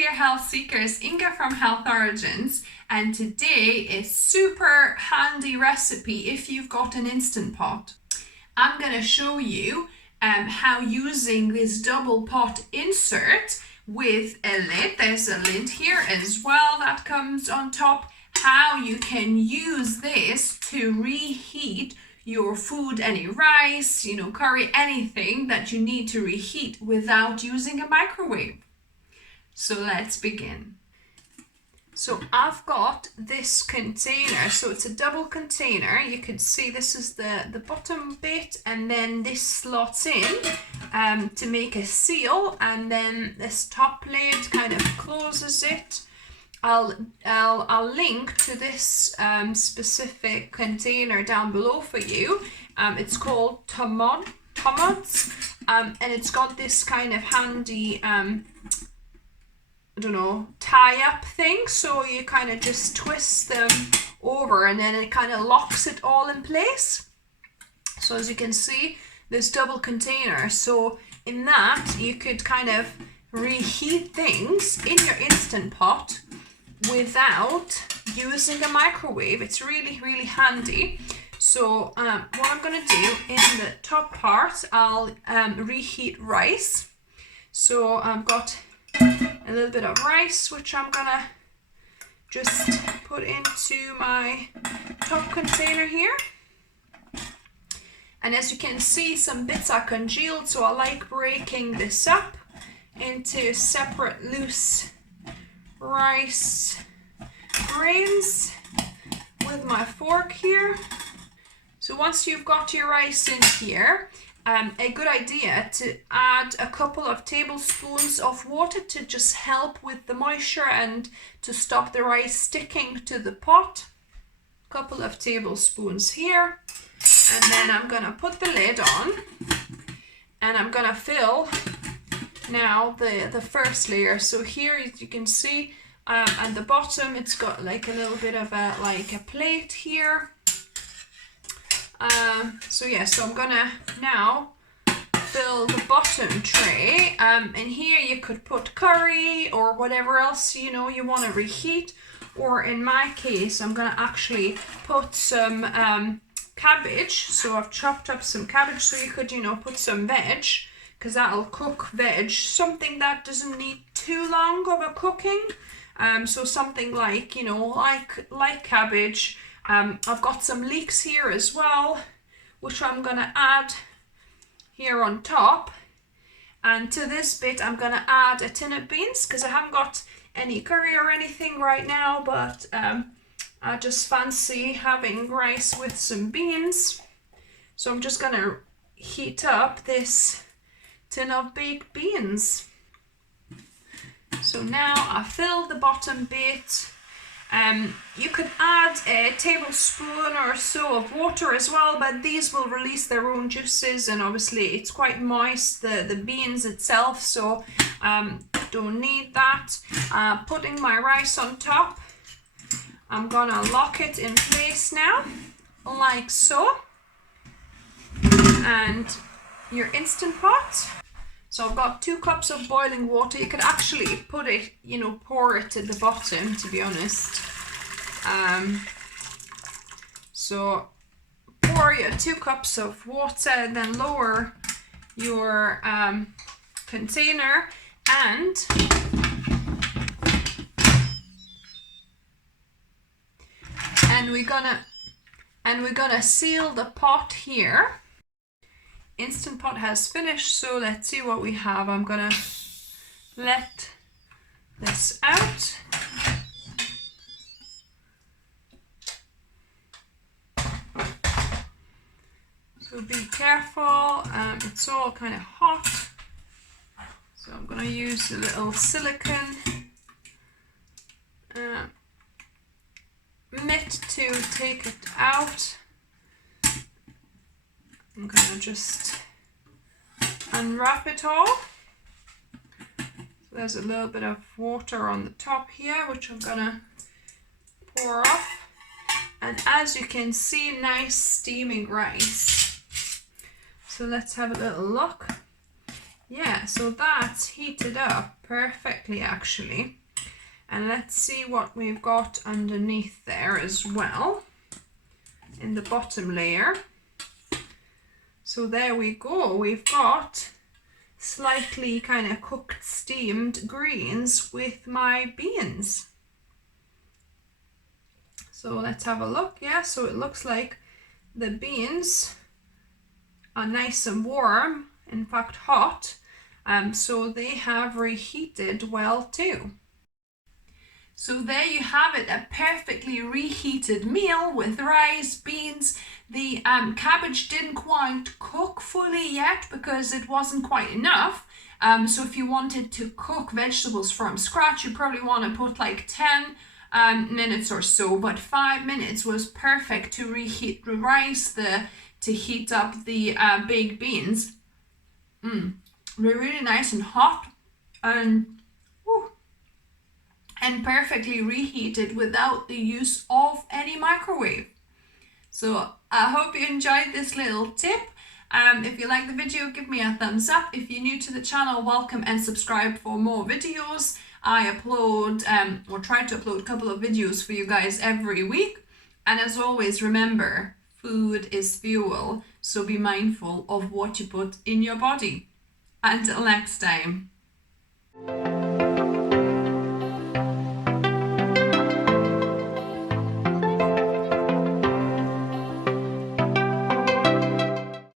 dear health seekers, Inga from Health Origins, and today is super handy recipe if you've got an Instant Pot. I'm going to show you how using this double pot insert with a lid, there's a lid here as well that comes on top, how you can use this to reheat your food, any rice, curry, anything that you need to reheat without using a microwave. So let's begin. So I've got this container, so it's a double container. You can see this is the bottom bit, and then this slots in to make a seal, and then this top lid kind of closes it. I'll link to this specific container down below for you. It's called Tomods, and it's got this kind of handy tie-up thing, so you kind of just twist them over and then it kind of locks it all in place. So as you can see, this double container, so in that you could kind of reheat things in your Instant Pot without using a microwave. It's really, really handy. So what I'm going to do in the top part, I'll reheat rice. So I've got a little bit of rice, which I'm gonna just put into my top container here. And as you can see, some bits are congealed, so I like breaking this up into separate loose rice grains with my fork here. So once you've got your rice in here, a good idea to add a couple of tablespoons of water to just help with the moisture and to stop the rice sticking to the pot. A couple of tablespoons here, and then I'm gonna put the lid on, and I'm gonna fill now the first layer. So here, as you can see, at the bottom, it's got like a little bit of a plate here. So I'm gonna now fill the bottom tray, and here you could put curry or whatever else you want to reheat, or in my case I'm gonna actually put some cabbage. So I've chopped up some cabbage, so you could put some veg, because that'll cook veg, something that doesn't need too long of a cooking. So something like like cabbage. I've got some leeks here as well, which I'm gonna add here on top. And to this bit, I'm gonna add a tin of beans, because I haven't got any curry or anything right now, but I just fancy having rice with some beans. So I'm just gonna heat up this tin of baked beans. So now I filled the bottom bit. You could add a tablespoon or so of water as well, but these will release their own juices, and obviously it's quite moist, the beans itself, so don't need that. Putting my rice on top, I'm gonna lock it in place now, like so. And your Instant Pot. So I've got 2 cups of boiling water. You could actually put it, pour it at the bottom, to be honest. So pour your 2 cups of water, and then lower your container, and we're gonna seal the pot here. Instant Pot has finished, so let's see what we have. I'm gonna let this out. So be careful, it's all kind of hot. So I'm gonna use a little silicone mitt to take it out. I'm gonna just unwrap it all. So there's a little bit of water on the top here, which I'm gonna pour off. And as you can see, nice steaming rice. So let's have a little look. yeah, so that's heated up perfectly actually. And let's see what we've got underneath there as well, in the bottom layer. So there we go, we've got slightly kind of cooked, steamed greens with my beans. So let's have a look. Yeah, so it looks like the beans are nice and warm, in fact hot, so they have reheated well too. So there you have it, a perfectly reheated meal with rice, beans. The cabbage didn't quite cook fully yet because it wasn't quite enough. So if you wanted to cook vegetables from scratch, you probably want to put like 10 minutes or so, but 5 minutes was perfect to reheat the rice, to heat up the baked beans. They're really nice and hot, and perfectly reheated without the use of any microwave. So I hope you enjoyed this little tip. If you like the video, give me a thumbs up. If you're new to the channel, welcome and subscribe for more videos. I upload or try to upload a couple of videos for you guys every week. And as always, remember, food is fuel, so be mindful of what you put in your body. Until next time.